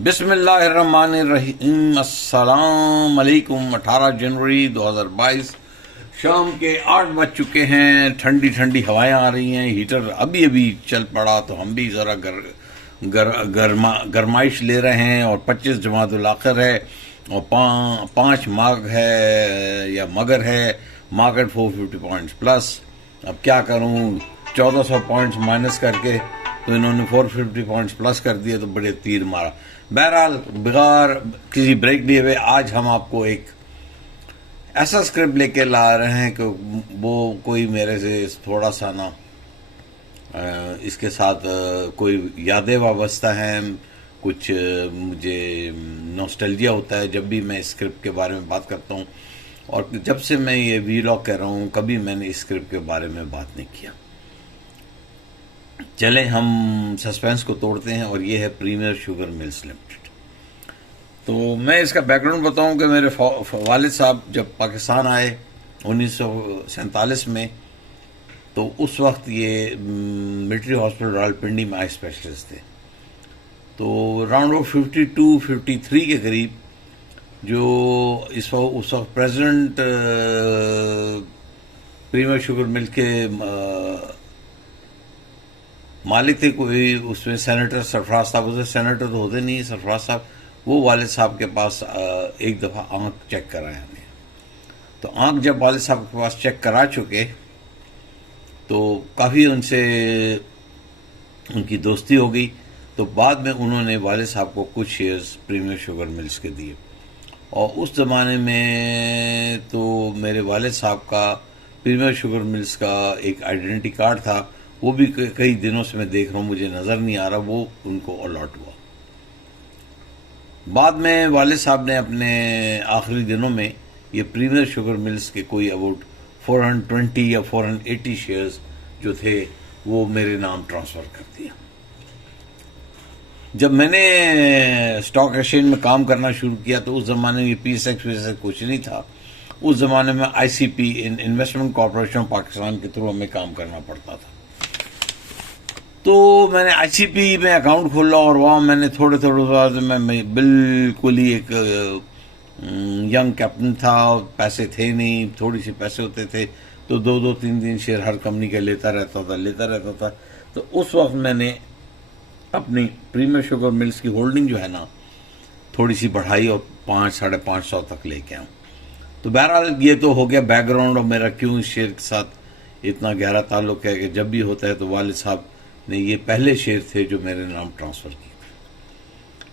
बिस्मिल्लाहिर्रहमानिर्रहीम। अस्सलाम वालेकुम। 18 जनवरी 2022 शाम के 8 बज चुके हैं। ठंडी ठंडी हवाएं आ रही हैं। हीटर अभी अभी चल पड़ा तो हम भी ज़रा गरमाइश ले रहे हैं। और 25 जमातुल आखिर है और 5 मार्क है या मगर है। Market 450 points plus. अब क्या करूं, 1400 पॉइंट्स माइनस करके तो इन्होंने 450 पॉइंट्स प्लस कर दिए तो बड़े तीर मारा। बहरहाल बगैर किसी ब्रेक लिए हुए आज हम आपको एक ऐसा स्क्रिप्ट लेके ला रहे हैं कि वो कोई मेरे से थोड़ा सा ना इसके साथ कोई यादें वाबस्ता हैं। कुछ मुझे नॉस्टैल्जिया होता है जब भी मैं इस स्क्रिप्ट के बारे में बात करता हूँ। और जब से मैं ये वीलॉग कर रहा हूँ कभी मैंने इस स्क्रिप्ट के बारे में बात नहीं किया। चलें हम सस्पेंस को तोड़ते हैं और ये है प्रीमियर शुगर मिल्स लिमिटेड। तो मैं इसका बैकग्राउंड बताऊं कि मेरे वालिद साहब जब पाकिस्तान आए 1947 में तो उस वक्त ये मिलिट्री हॉस्पिटल रावलपिंडी में आई स्पेशलिस्ट थे। तो राउंड ऑफ 52-53 के करीब जो उस वक्त प्रेसिडेंट प्रीमियर शुगर मिल के मालिक थे कोई, उसमें सेनेटर सरफराज साहब, उसे सेनेटर तो होते नहीं सरफराज साहब, वो वालिद साहब के पास एक दफ़ा आँख चेक कराया हमने। तो आँख जब वालिद साहब के पास चेक करा चुके तो काफ़ी उनसे उनकी दोस्ती हो गई। तो बाद में उन्होंने वालिद साहब को कुछ शेयर्स प्रीमियर शुगर मिल्स के दिए। और उस ज़माने में तो मेरे वालिद साहब का प्रीमियर शुगर मिल्स का एक आइडेंटिटी कार्ड था, वो भी कई दिनों से मैं देख रहा हूँ, मुझे नज़र नहीं आ रहा, वो उनको अलॉट हुआ। बाद में वालिद साहब ने अपने आखिरी दिनों में ये प्रीमियर शुगर मिल्स के कोई अबाउट 420 या 480 शेयर्स जो थे वो मेरे नाम ट्रांसफ़र कर दिया। जब मैंने स्टॉक एक्सचेंज में काम करना शुरू किया तो उस ज़माने में PSX कुछ नहीं था। उस ज़माने में ICP इन्वेस्टमेंट कॉरपोरेशन पाकिस्तान के थ्रू हमें काम करना पड़ता था। तो मैंने ICP में अकाउंट खोला और वहाँ मैंने थोड़े बाद मैं बिल्कुल ही एक यंग कैप्टन था, पैसे थे नहीं, थोड़ी सी पैसे होते थे तो 2-3 शेयर हर कंपनी के लेता रहता था। तो उस वक्त मैंने अपनी प्रीमियर शुगर मिल्स की होल्डिंग जो है ना थोड़ी सी बढ़ाई और 500-550 तक लेके आऊँ। तो बहरहाल ये तो हो गया बैकग्राउंड और मेरा क्यों इस शेयर के साथ इतना गहरा ताल्लुक है कि जब भी होता है तो वालिद साहब ने ये पहले शेयर थे जो मेरे नाम ट्रांसफ़र किए।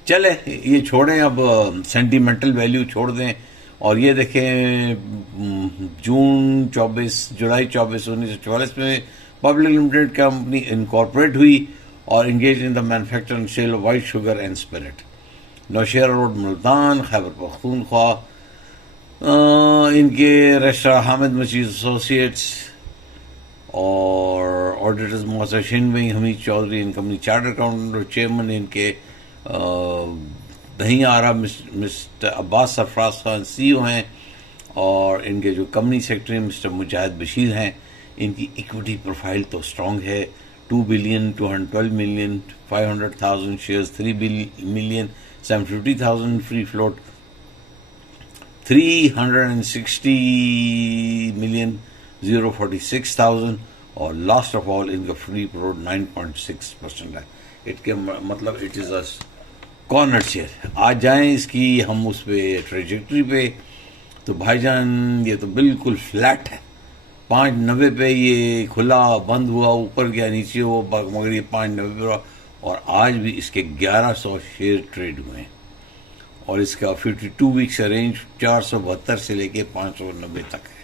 चले ये छोड़ें, अब सेंटिमेंटल वैल्यू छोड़ दें और ये देखें जुलाई 24 1944 में पब्लिक लिमिटेड कंपनी इनकॉर्पोरेट हुई और engage in the manufacture and sale of white sugar and spirit. Nowshera road, Multan, Khyber Pakhtunkhwa. इनके रजिस्ट्रार हामिद मजीद एसोसिएट्स और ऑडिटर्स मोहसिन शिनवी, हमीद चौधरी, इन कंपनी चार्टर अकाउंटेंट और चेयरमैन इनके दही आरा मिस्टर अब्बास सरफराज खान CEO हैं और इनके जो company secretary mister Mujahid Bashir हैं। इनकी इक्विटी प्रोफाइल तो स्ट्रॉन्ग है। 2,212,500,000 शेयर्स, 3,750,000 फ्री फ्लोट, 360,046,000 और लास्ट ऑफ ऑल इनका फ्री फ्लोट 9.6% है। It is a corner share. आज जाएं इसकी हम उस पे ट्रेजेक्ट्री पे तो भाईजान ये तो बिल्कुल फ्लैट है। 590 पे ये खुला, बंद हुआ, ऊपर गया, नीचे हुआ, मगर ये 590 पे रहा और आज भी इसके 1100 शेयर ट्रेड हुए हैं और इसका 52 वीक से रेंज 472 से लेके 590 तक है।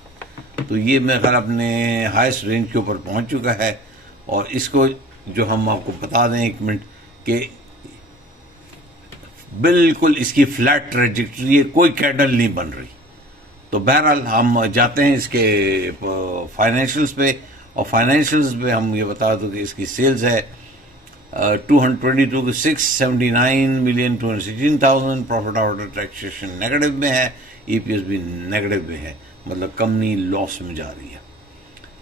तो ये मेरे ख्याल अपने हाईएस्ट रेंज के ऊपर पहुंच चुका है। और इसको जो हम आपको बता दें एक मिनट कि बिल्कुल इसकी फ्लैट ट्रेजेक्टरी है, कोई कैंडल नहीं बन रही। तो बहरहाल हम जाते हैं इसके फाइनेंशियल्स पे और फाइनेंशियल्स पे हम ये बता दूं कि इसकी सेल्स है 222,679,216,000। प्रॉफिट आफ्टर टैक्सेशन नेगेटिव में है, EPS भी नेगेटिव में है, मतलब कंपनी लॉस में जा रही है।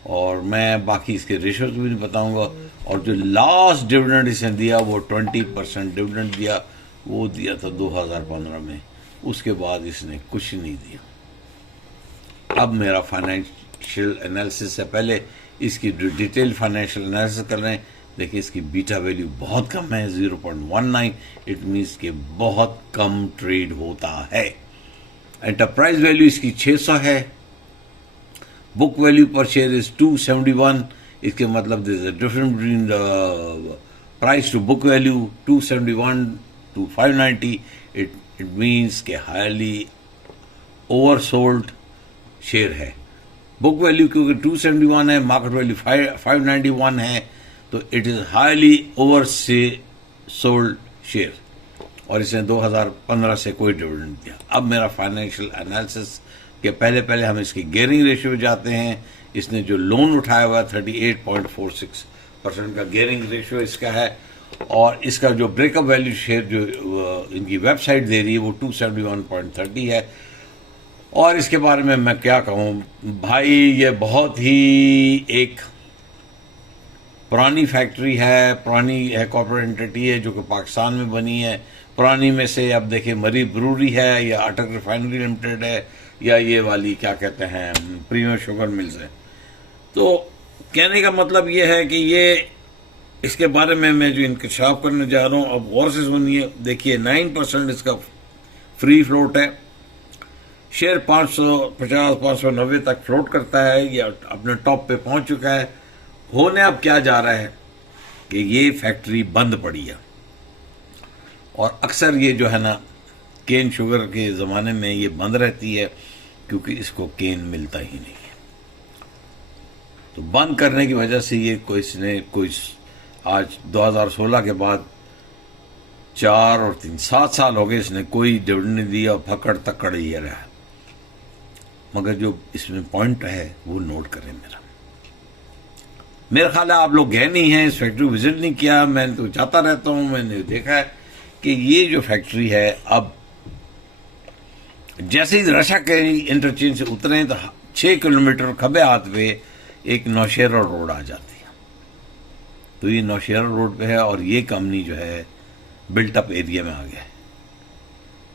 और मैं बाकी इसके रेशोज भी नहीं बताऊंगा। और जो लास्ट डिविडेंड इसने दिया वो 20% डिविडेंड दिया वो दिया था 2015 में, उसके बाद इसने कुछ नहीं दिया। अब मेरा फाइनेंशियल एनालिसिस से पहले इसकी डिटेल फाइनेंशियल एनालिसिस कर रहे हैं। देखिए इसकी बीटा वैल्यू बहुत कम है, 0.19। इट मीन्स कि बहुत कम ट्रेड होता है। एंटरप्राइज वैल्यू इसकी 600 है। बुक वैल्यू पर शेयर इज 271। इसके मतलब this is difference between price to book value 271 to 590। It means के हाईली ओवरसोल्ड शेयर है। बुक वैल्यू क्योंकि 271 है, मार्केट वैल्यू 591 है, तो it is highly oversold share. और इसने 2015 से कोई डिविडेंड दिया। अब मेरा फाइनेंशियल एनालिसिस के पहले हम इसकी गियरिंग रेशियो जाते हैं। इसने जो लोन उठाया हुआ 38.46% का गियरिंग रेशियो इसका है। और इसका जो ब्रेकअप वैल्यू शेयर जो इनकी वेबसाइट दे रही है वो 271.30 है। और इसके बारे में मैं क्या कहूँ भाई, ये बहुत ही एक पुरानी फैक्ट्री है, पुरानी है कॉर्पोरेट एंटिटी है जो कि पाकिस्तान में बनी है। पुरानी में से अब देखिए मरी ब्रूरी है, या अटक रिफाइनरी लिमिटेड है, या ये वाली क्या कहते हैं प्रीमियम शुगर मिल्स है। तो कहने का मतलब ये है कि ये इसके बारे में मैं जो इंकशाफ करने जा रहा हूँ, अब गौर से सुनिए। देखिए 9% इसका फ्री फ्लोट है। शेयर 550-590 तक फ्लोट करता है, या अपने टॉप पे पहुंच चुका है। होने अब क्या जा रहा है कि ये फैक्ट्री बंद पड़ी है। और अक्सर ये जो है ना केन शुगर के ज़माने में ये बंद रहती है, क्योंकि इसको केन मिलता ही नहीं है। तो बंद करने की वजह से ये कोई आज 2016 के बाद 4 और 3 7 साल हो गए इसने कोई डिविडेंड नहीं दिया, फकड़ तकड़ ये रहा। मगर जो इसमें पॉइंट है वो नोट करें। मेरा ख्याल है आप लोग गए नहीं हैं, इस फैक्ट्री को विजिट नहीं किया। मैं तो जाता रहता हूं, मैंने देखा है कि ये जो फैक्ट्री है, अब जैसे ही रशा के इंटरचेंज से उतरे तो 6 किलोमीटर खबे हाथ पे एक नौशेरा रोड आ जाती है। तो ये नौशेरा रोड पे है और ये कंपनी जो है बिल्टअप एरिया में आ गया है।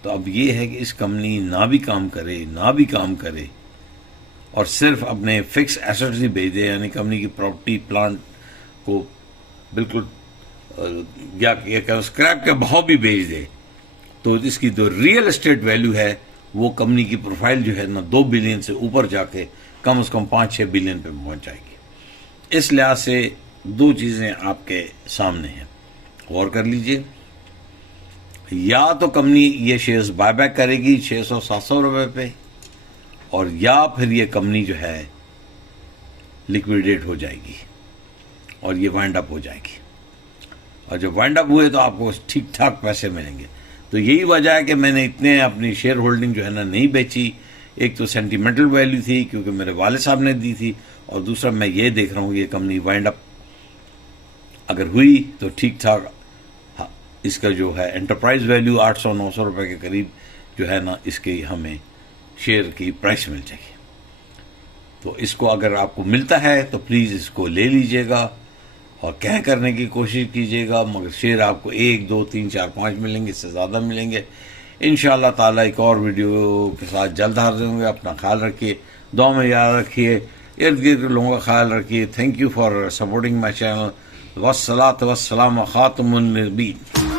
तो अब ये है कि इस कंपनी ना भी काम करे और सिर्फ अपने फिक्स एसेट्स ही भेज दे, यानी कंपनी की प्रॉपर्टी प्लांट को बिल्कुल या स्क्रैप के भाव भी भेज दे, तो इसकी जो रियल एस्टेट वैल्यू है वो कंपनी की प्रोफाइल जो है ना 2 बिलियन से ऊपर जाके कम से कम 5-6 बिलियन पे पहुंच जाएगी। इस लिहाज से 2 चीज़ें आपके सामने हैं, गौर कर लीजिए। या तो कंपनी ये शेयर्स बायबैक करेगी 600-700 रुपए पे, और या फिर ये कंपनी जो है लिक्विडेट हो जाएगी और ये वाइंड अप हो जाएगी। और जब वाइंड अप हुए तो आपको ठीक ठाक पैसे मिलेंगे। तो यही वजह है कि मैंने इतने अपनी शेयर होल्डिंग जो है ना नहीं बेची। एक तो सेंटिमेंटल वैल्यू थी क्योंकि मेरे वाले साहब ने दी थी, और दूसरा मैं ये देख रहा हूँ ये कंपनी वाइंड अप अगर हुई तो ठीक ठाक इसका जो है एंटरप्राइज वैल्यू 800-900 रुपए के करीब जो है ना इसकी हमें शेयर की प्राइस मिल जाएगी। तो इसको अगर आपको मिलता है तो प्लीज़ इसको ले लीजिएगा और कह करने की कोशिश कीजिएगा, मगर शेयर आपको 1, 2, 3, 4, 5 मिलेंगे, इससे ज़्यादा मिलेंगे। इंशाअल्लाह ताला एक और वीडियो के साथ जल्द हाजिर होंगे। अपना ख्याल रखिए, दुआ में याद रखिए, इर्द गिर्द लोगों का ख्याल रखिए। Thank you for supporting my channel. वस्सलातु वस्सलाम खातमुन नबीय्यीन।